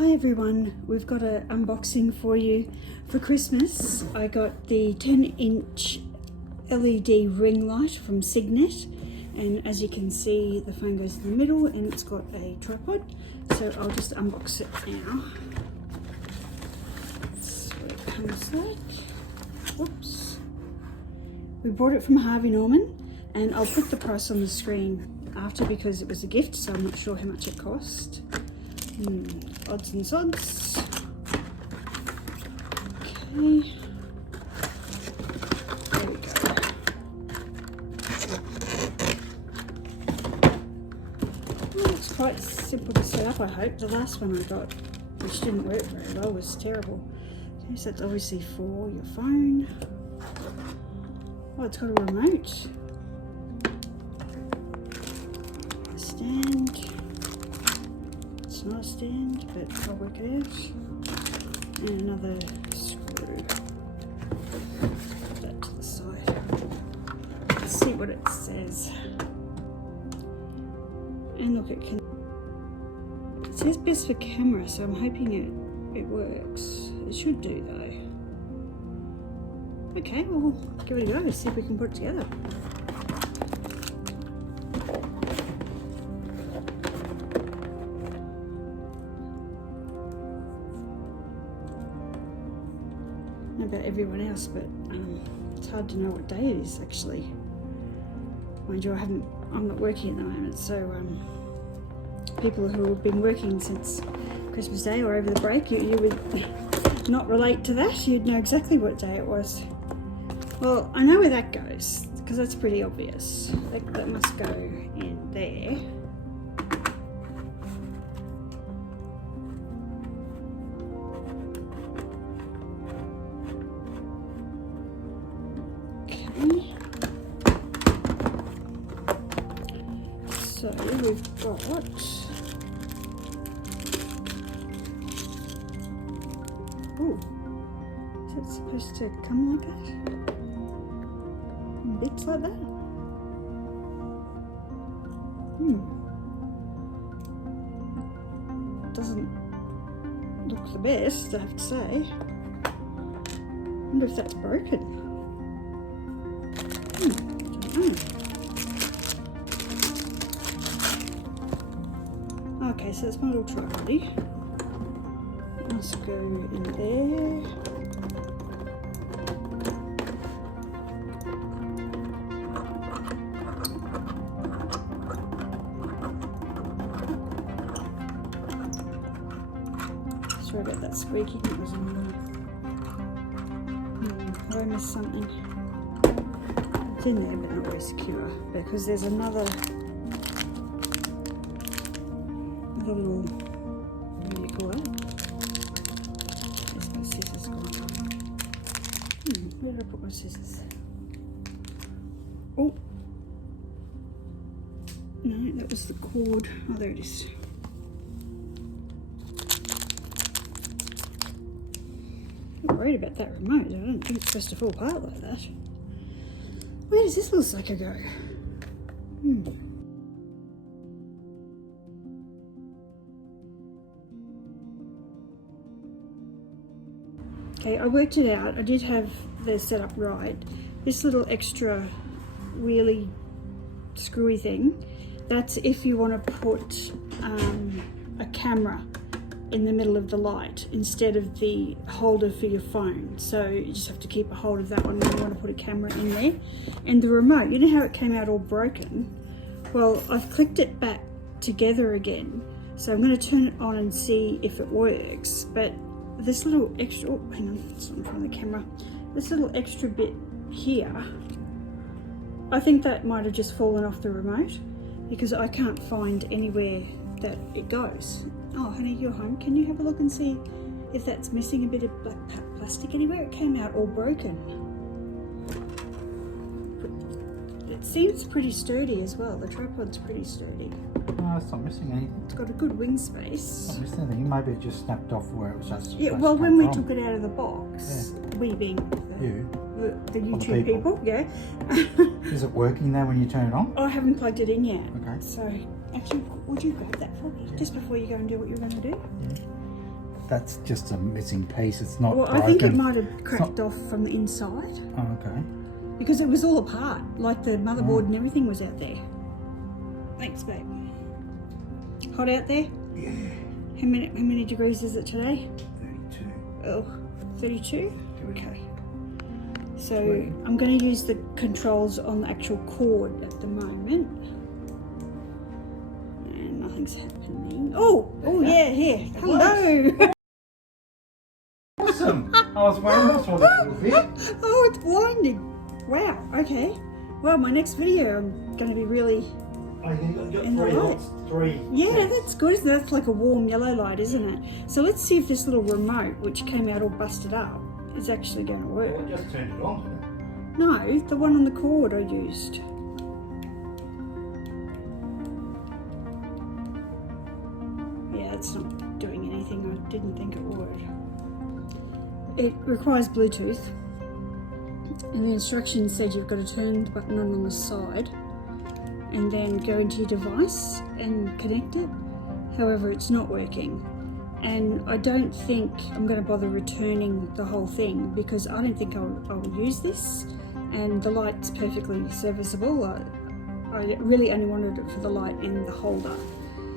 Hi everyone, we've got an unboxing for you. For Christmas I got the 10-inch LED ring light from Signet, and as you can see the phone goes in the middle and it's got a tripod, so I'll just unbox it now. That's what it comes like. Whoops. We bought it from Harvey Norman, and I'll put the price on the screen after because it was a gift, so I'm not sure how much it cost. Odds and sods. Okay. There we go. Well, it's quite simple to set up, I hope. The last one I got, which didn't work very well, was terrible. Okay, so that's obviously for your phone. Oh, it's got a remote. A stand. It's not a stand, but I'll work it out. And another screw. Put that to the side. Let's see what it says. And look, it says best for camera, so I'm hoping it works. It should do though. Okay, well, give it a go, see if we can put it together. About everyone else, but it's hard to know what day it is actually. Mind you, I'm not working at the moment, so people who have been working since Christmas Day or over the break, you would not relate to that. You'd know exactly what day it was. Well, I know where that goes because that's pretty obvious. That must go in there. So we've got, oh, is it supposed to come like that? In bits like that? Doesn't look the best, I have to say. Wonder if that's broken. I don't know. Okay, so it's my little tripod. Must go in there. Sorry about that squeaking, it was annoying. Have I missed something? It's in there but not very secure, because there's another little, what do you call it? There's my scissors gone. Where did I put my scissors? Oh! No, that was the cord. Oh, there it is. I'm worried about that remote. I don't think it's supposed to fall apart like that. Where does this little sucker go? Okay, I worked it out. I did have the setup right. This little extra wheelie screwy thing, that's if you want to put a camera in the middle of the light instead of the holder for your phone. So you just have to keep a hold of that one when you want to put a camera in there. And the remote, you know how it came out all broken? Well, I've clicked it back together again. So I'm going to turn it on and see if it works. But this little extra, oh, hang on, it's not in front of the camera. This little extra bit here, I think that might have just fallen off the remote because I can't find anywhere that it goes. Oh, honey, you're home. Can you have a look and see if that's missing a bit of black plastic anywhere? It came out all broken. It seems pretty sturdy as well. The tripod's pretty sturdy. No, it's not missing anything. It's got a good wing space. It's not missing anything. Maybe it just snapped off where it was just. Yeah, well, when we took it out of the box, we being the YouTube people, yeah. Is it working now when you turn it on? I haven't plugged it in yet. Okay. So, actually, would you grab that for me just before you go and do what you're going to do? that's just a missing piece. It's not Well, broken. I think it might have cracked off from the inside Oh, okay. because it was all apart. Like the motherboard and everything was out there. Thanks, babe. Hot out there? Yeah. How many degrees is it today? 32. Oh, 32? Okay. So I'm going to use the controls on the actual cord at the moment. And nothing's happening. Oh, yeah, here. Hello. Awesome. I was worried off on that little bit. Oh, it's blinding. Wow, okay. Well, my next video, I'm going to be really... Oh, you got In the three light. lots. Three. Yeah, that's good, isn't it? That's like a warm yellow light, isn't it? So let's see if this little remote, which came out all busted up, is actually going to work. Well, I just turned it on. No, the one on the cord I used. Yeah, it's not doing anything. I didn't think it would. It requires Bluetooth, and the instructions said you've got to turn the button on the side and then go into your device and connect it. However, it's not working. And I don't think I'm going to bother returning the whole thing because I don't think I'll use this, and the light's perfectly serviceable. I really only wanted it for the light and the holder,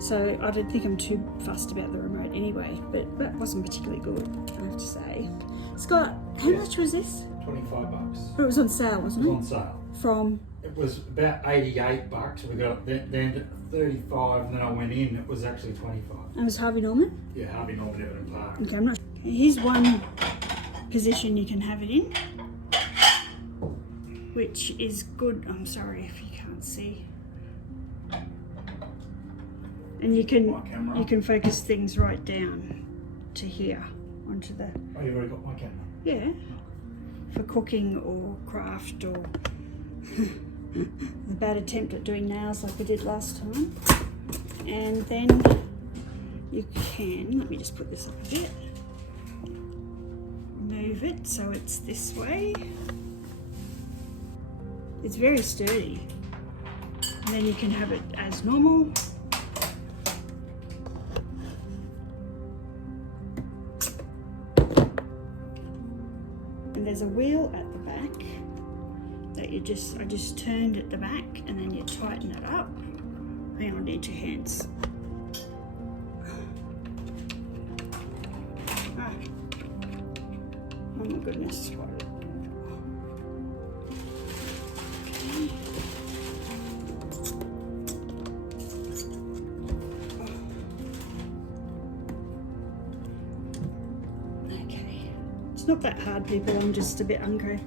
so I don't think I'm too fussed about the remote anyway, but that wasn't particularly good, I have to say. Scott, how much was this? $25. But it was on sale, wasn't It it? was on sale. From, It was about $88. We got it then at 35, and then I went in. It was actually 25. it was Harvey Norman? Yeah, Harvey Norman Everton Park. Okay, I'm not sure. Here's one position you can have it in, which is good. I'm sorry if you can't see. And you can focus things right down to here onto the, Oh, you've already got my camera. yeah, for cooking or craft or the bad attempt at doing nails like we did last time. And then you can, let me just put this up a bit, move it so it's this way. It's very sturdy. And then you can have it as normal. And there's a wheel at the back that I just turned at the back, and then you tighten it up. Hang on, need your hands. Ah. Oh my goodness. Okay. Okay. It's not that hard, people. I'm just a bit hungry.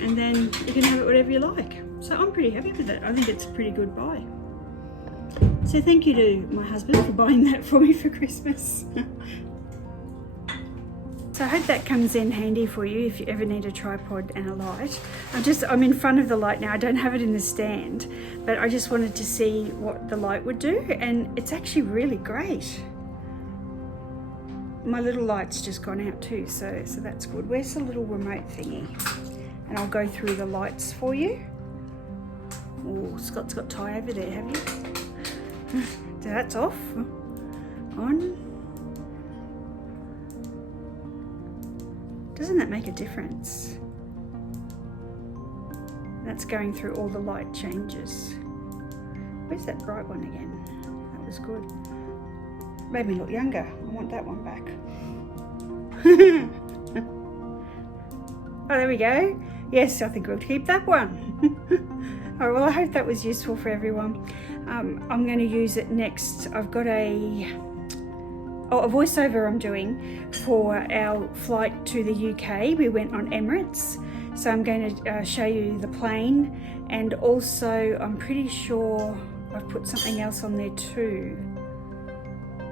And then you can have it whatever you like. So I'm pretty happy with it. I think it's a pretty good buy. So thank you to my husband for buying that for me for Christmas. So I hope that comes in handy for you if you ever need a tripod and a light. I'm in front of the light now. I don't have it in the stand, but I just wanted to see what the light would do, and it's actually really great. My little light's just gone out too, so that's good. Where's the little remote thingy? And I'll go through the lights for you. Oh, Scott's got Ty over there, have you? That's off. On. Doesn't that make a difference? That's going through all the light changes. Where's that bright one again? That was good. Made me look younger. I want that one back. Oh, there we go. Yes, I think we'll keep that one. All right, well, I hope that was useful for everyone. I'm going to use it next. I've got a voiceover I'm doing for our flight to the UK. We went on Emirates, so I'm going to show you the plane, and also I'm pretty sure I've put something else on there too.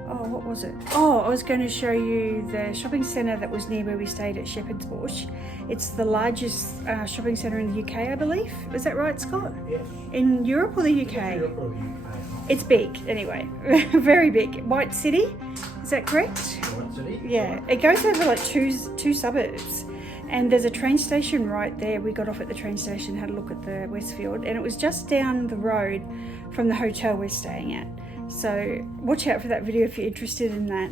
Oh, what was it? Oh, I was going to show you the shopping centre that was near where we stayed at Shepherd's Bush. It's the largest shopping centre in the UK, I believe. Was that right, Scott? Yes. In Europe or the UK? Europe or the UK? It's big, anyway. Very big. White City, is that correct? White City? Yeah, it goes over like two suburbs. And there's a train station right there. We got off at the train station, had a look at the Westfield, and it was just down the road from the hotel we're staying at. So watch out for that video if you're interested in that.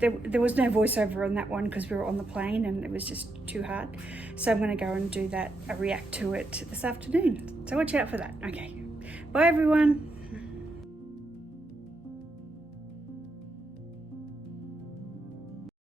There was no voiceover on that one because we were on the plane and it was just too hard. So I'm going to go and do that, react to it this afternoon. So watch out for that. Okay. Bye everyone.